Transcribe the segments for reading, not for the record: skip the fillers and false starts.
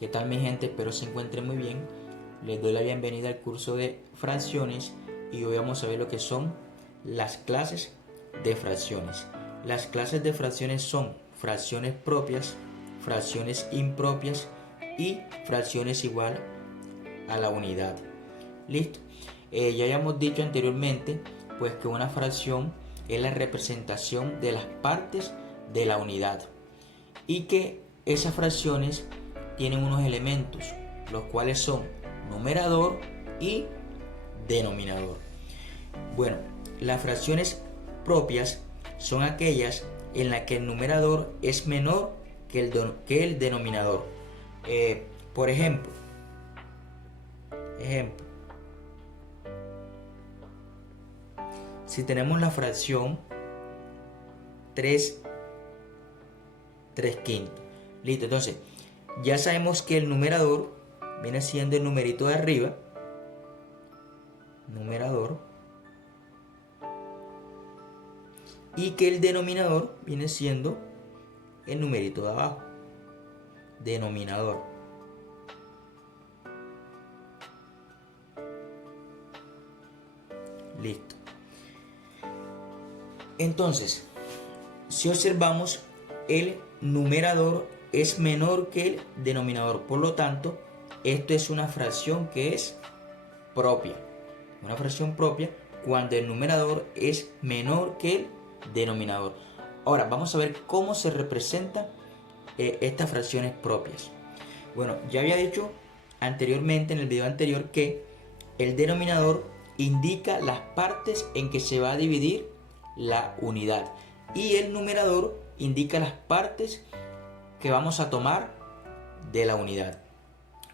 ¿Qué tal mi gente? Espero se encuentren muy bien. Les doy la bienvenida al curso de fracciones y hoy vamos a ver lo que son las clases de fracciones. Las clases de fracciones son fracciones propias, fracciones impropias y fracciones igual a la unidad. ¿Listo? Ya habíamos dicho anteriormente pues que una fracción es la representación de las partes de la unidad y que esas fracciones tienen unos elementos, los cuales son numerador y denominador. Bueno, las fracciones propias son aquellas en las que el numerador es menor que el denominador. Por ejemplo, si tenemos la fracción 3 quintos. Listo, entonces ya sabemos que el numerador viene siendo el numerito de arriba, numerador, y que el denominador viene siendo el numerito de abajo, denominador. Listo. Entonces, si observamos, el numerador es menor que el denominador, por lo tanto, esto es una fracción que es propia. Una fracción propia cuando el numerador es menor que el denominador. Ahora vamos a ver cómo se representan estas fracciones propias. Bueno, ya había dicho anteriormente en el video anterior que el denominador indica las partes en que se va a dividir la unidad y el numerador indica las partes que vamos a tomar de la unidad.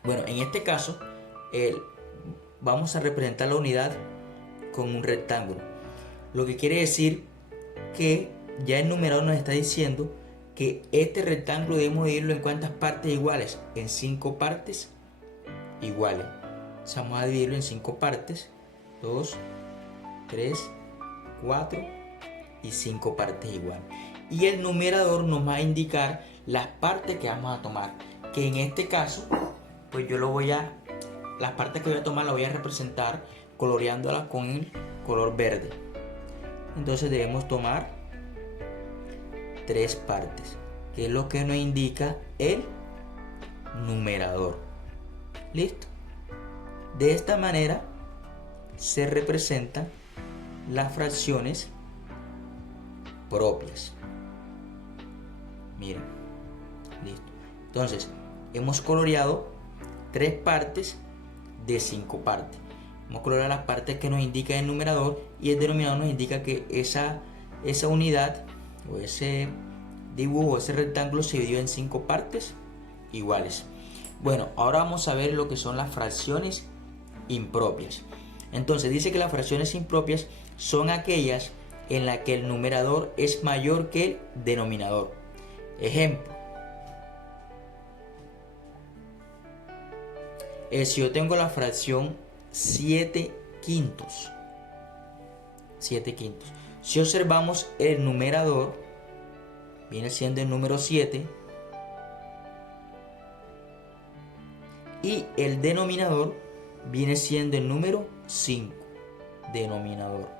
Bueno, en este caso vamos a representar la unidad con un rectángulo, lo que quiere decir que ya el numerador nos está diciendo que este rectángulo debemos dividirlo en cuántas partes iguales, en 5 partes iguales. Vamos a dividirlo en 5 partes, 2, 3, 4 y 5 partes iguales. Y el numerador nos va a indicar las partes que vamos a tomar, que en este caso pues yo las partes que voy a tomar las voy a representar coloreándolas con el color verde. Entonces debemos tomar 3 partes, que es lo que nos indica el numerador. Listo. De esta manera se representan las fracciones propias. Miren, listo. Entonces hemos coloreado 3 partes de 5 partes. Hemos coloreado las partes que nos indica el numerador y el denominador nos indica que esa unidad o ese dibujo, ese rectángulo se dividió en 5 partes iguales. Bueno, ahora vamos a ver lo que son las fracciones impropias. Entonces dice que las fracciones impropias son aquellas en las que el numerador es mayor que el denominador. Ejemplo, si yo tengo la fracción 7 quintos, si observamos el numerador viene siendo el número 7 y el denominador viene siendo el número 5, denominador.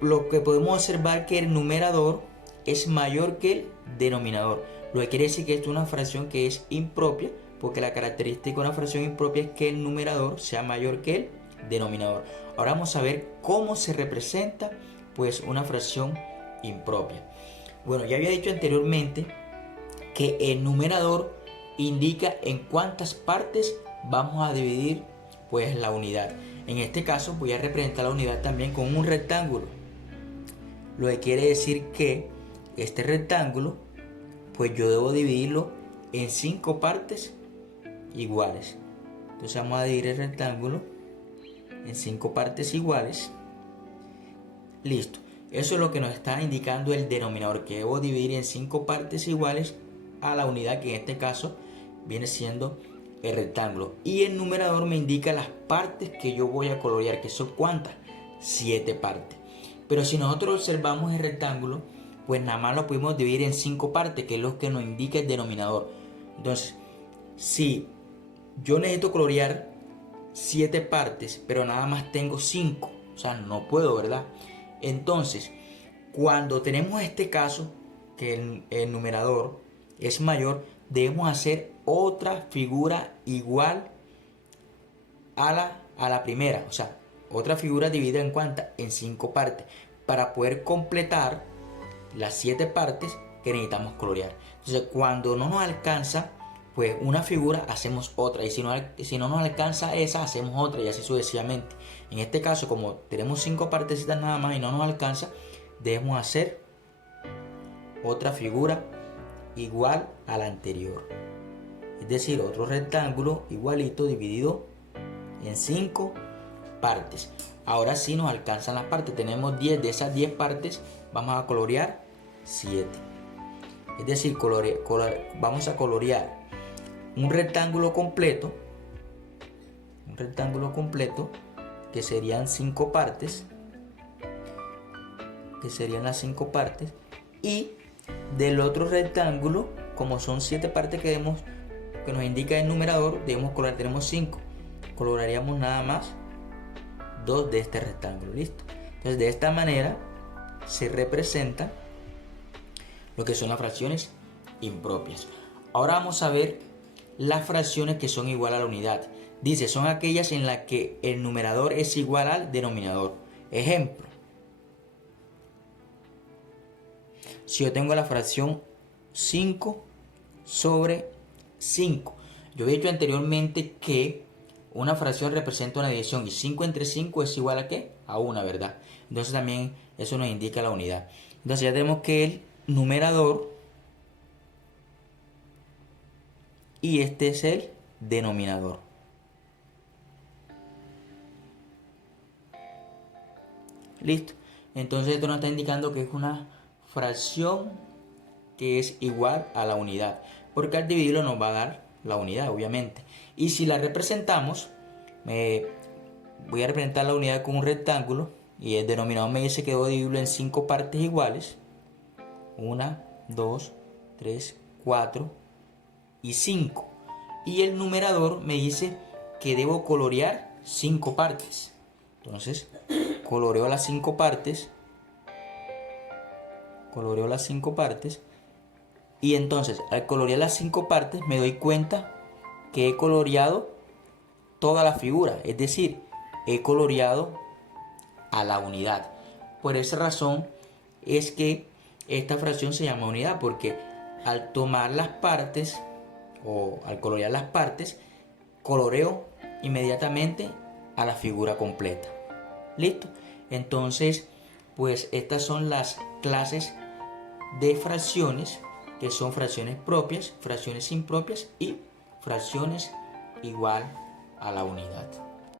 Lo que podemos observar que el numerador es mayor que el denominador, lo que quiere decir que esto es una fracción que es impropia, porque la característica de una fracción impropia es que el numerador sea mayor que el denominador. Ahora vamos a ver cómo se representa pues una fracción impropia. Bueno, ya había dicho anteriormente que el numerador indica en cuántas partes vamos a dividir pues la unidad. En este caso voy a representar la unidad también con un rectángulo, lo que quiere decir que este rectángulo pues yo debo dividirlo en 5 partes iguales. Entonces vamos a dividir el rectángulo en 5 partes iguales. Listo. Eso es lo que nos está indicando el denominador, que debo dividir en 5 partes iguales a la unidad, que en este caso viene siendo el rectángulo. Y el numerador me indica las partes que yo voy a colorear, que son ¿cuántas? 7 partes. Pero si nosotros observamos el rectángulo, pues nada más lo podemos dividir en 5 partes, que es lo que nos indica el denominador. Entonces, si yo necesito colorear 7 partes, pero nada más tengo 5, o sea, no puedo, ¿verdad? Entonces, cuando tenemos este caso, que el numerador es mayor, debemos hacer otra figura igual a la primera, o sea, otra figura dividida en cuántas, en 5 partes, para poder completar las 7 partes que necesitamos colorear. Entonces, cuando no nos alcanza pues una figura, hacemos otra, y si no nos alcanza esa, hacemos otra, y así sucesivamente. En este caso, como tenemos 5 partecitas nada más y no nos alcanza, debemos hacer otra figura igual a la anterior, es decir, otro rectángulo igualito dividido en 5 partes. Ahora sí nos alcanzan las partes, tenemos 10, de esas 10 partes vamos a colorear 7, es decir, vamos a colorear un rectángulo completo, que serían 5 partes, que serían las 5 partes, y del otro rectángulo, como son 7 partes que nos indica el numerador, debemos colorear, tenemos 5, colorearíamos nada más 2 de este rectángulo, listo. Entonces, de esta manera se representa lo que son las fracciones impropias. Ahora vamos a ver las fracciones que son igual a la unidad. Dice, son aquellas en las que el numerador es igual al denominador. Ejemplo, si yo tengo la fracción 5 sobre 5, yo he dicho anteriormente que una fracción representa una división, y 5 entre 5 es igual a ¿qué? A 1, ¿verdad? Entonces también eso nos indica la unidad. Entonces ya tenemos que el numerador y este es el denominador. Listo. Entonces esto nos está indicando que es una fracción que es igual a la unidad, porque al dividirlo nos va a dar la unidad, obviamente. Y si la representamos, voy a representar la unidad con un rectángulo, y el denominador me dice que debo dividirlo en 5 partes iguales. 1, 2, 3, 4 y 5. Y el numerador me dice que debo colorear 5 partes. Entonces, coloreo las 5 partes. Y entonces, al colorear las 5 partes, me doy cuenta que he coloreado toda la figura. Es decir, he coloreado a la unidad. Por esa razón es que esta fracción se llama unidad, porque al tomar las partes o al colorear las partes, coloreo inmediatamente a la figura completa. Listo. Entonces, pues estas son las clases de fracciones, que son fracciones propias, fracciones impropias y fracciones igual a la unidad.